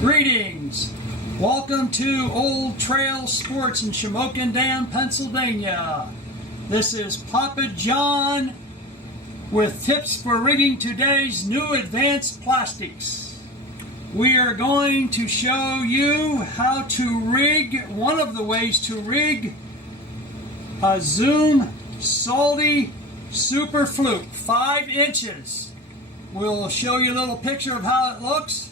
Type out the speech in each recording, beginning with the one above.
Greetings! Welcome to Old Trail Sports in Shamokin Dam, Pennsylvania. This is Papa John with tips for rigging today's new advanced plastics. We are going to show you how to rig, one of the ways to rig a Zoom Salty Super Fluke, 5 inches. We'll show you a little picture of how it looks.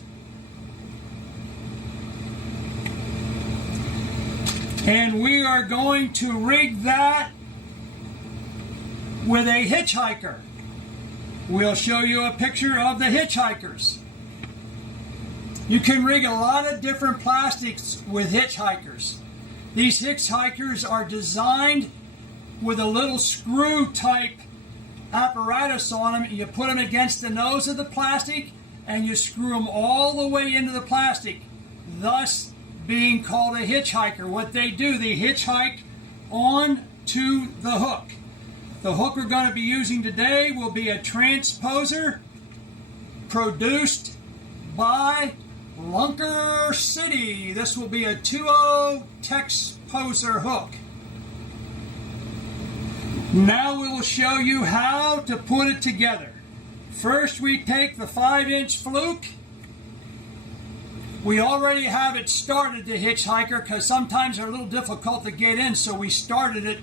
And we are going to rig that with a HitchHiker. We'll show you a picture of the HitchHikers. You can rig a lot of different plastics with HitchHikers. These HitchHikers are designed with a little screw type apparatus on them. You put them against the nose of the plastic and you screw them all the way into the plastic, thus being called a HitchHiker. What they do, they hitchhike on to the hook. The hook we're going to be using today will be a transposer produced by Lunker City. This will be a 2.0 Texposer hook. Now we will show you how to put it together. First we take the 5-inch fluke. We already have it started, the HitchHiker, because sometimes they're a little difficult to get in, so we started it.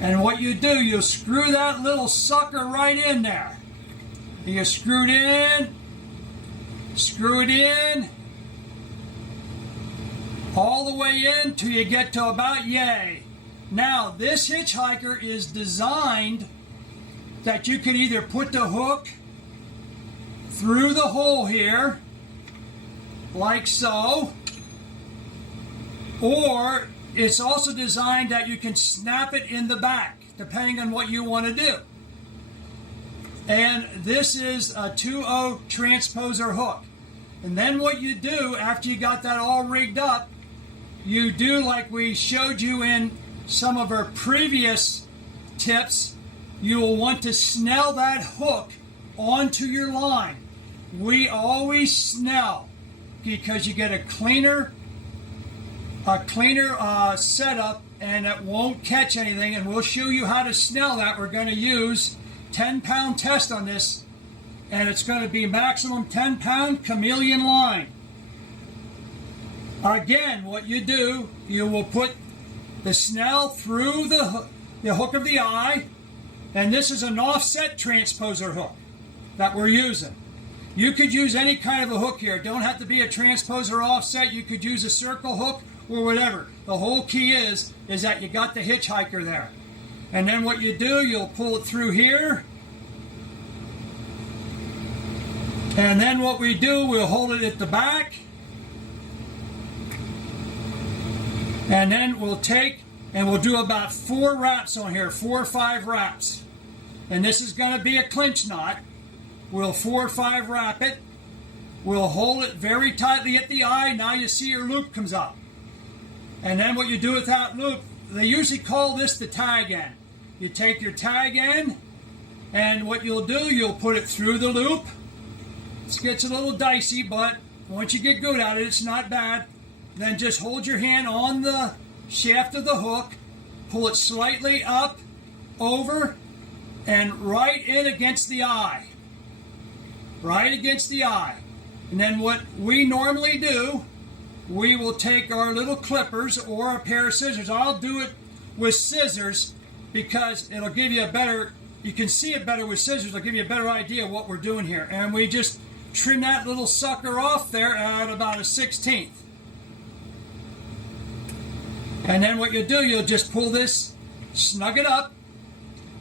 And what you do, you screw that little sucker right in there. You screw it in, all the way in till you get to about yay. Now, this HitchHiker is designed that you can either put the hook through the hole here, like so, or it's also designed that you can snap it in the back, depending on what you want to do. And this is a 2.0 transposer hook. And then what you do after you got that all rigged up, you do like we showed you in some of our previous tips. You will want to snell that hook onto your line. We always snell because you get a cleaner setup and it won't catch anything, and we'll show you how to snell that. We're going to use 10-pound test on this, and it's going to be maximum 10-pound chameleon line. Again, what you do, you will put the snell through the hook of the eye, and this is an offset transposer hook that we're using. You could use any kind of a hook here. It don't have to be a transposer offset. You could use a circle hook or whatever. The whole key is that you got the HitchHiker there. And then what you do, you'll pull it through here. And then what we do, we'll hold it at the back. And then we'll take and we'll do about 4 wraps on here, 4 or 5 wraps. And this is going to be a clinch knot. We'll 4 or 5 wrap it. We'll hold it very tightly at the eye. Now you see your loop comes up. And then what you do with that loop, they usually call this the tag end. You take your tag end, and what you'll do, you'll put it through the loop. This gets a little dicey, but once you get good at it, it's not bad. Then just hold your hand on the shaft of the hook, pull it slightly up, over, and right in against the eye. Right against the eye. And then what we normally do, we will take our little clippers or a pair of scissors. I'll do it with scissors because it'll give you a better, you can see it better with scissors. It'll give you a better idea of what we're doing here. And we just trim that little sucker off there at about a 1/16. And then what you do, you'll just pull this, snug it up,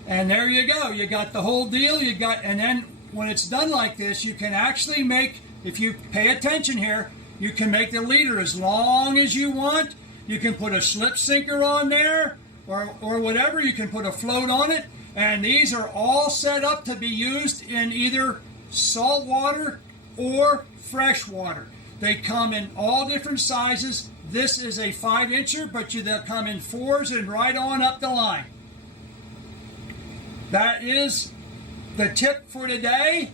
and there you go. You got the whole deal. And then when it's done like this, you can actually make, if you pay attention here, you can make the leader as long as you want. You can put a slip sinker on there or whatever. You can put a float on it. And these are all set up to be used in either salt water or fresh water. They come in all different sizes. This is a 5-incher, but they'll come in 4s and right on up the line. That is the tip for today.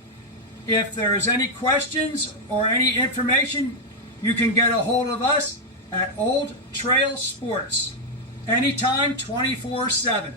if there's any questions or any information, you can get a hold of us at Old Trail Sports anytime, 24/7.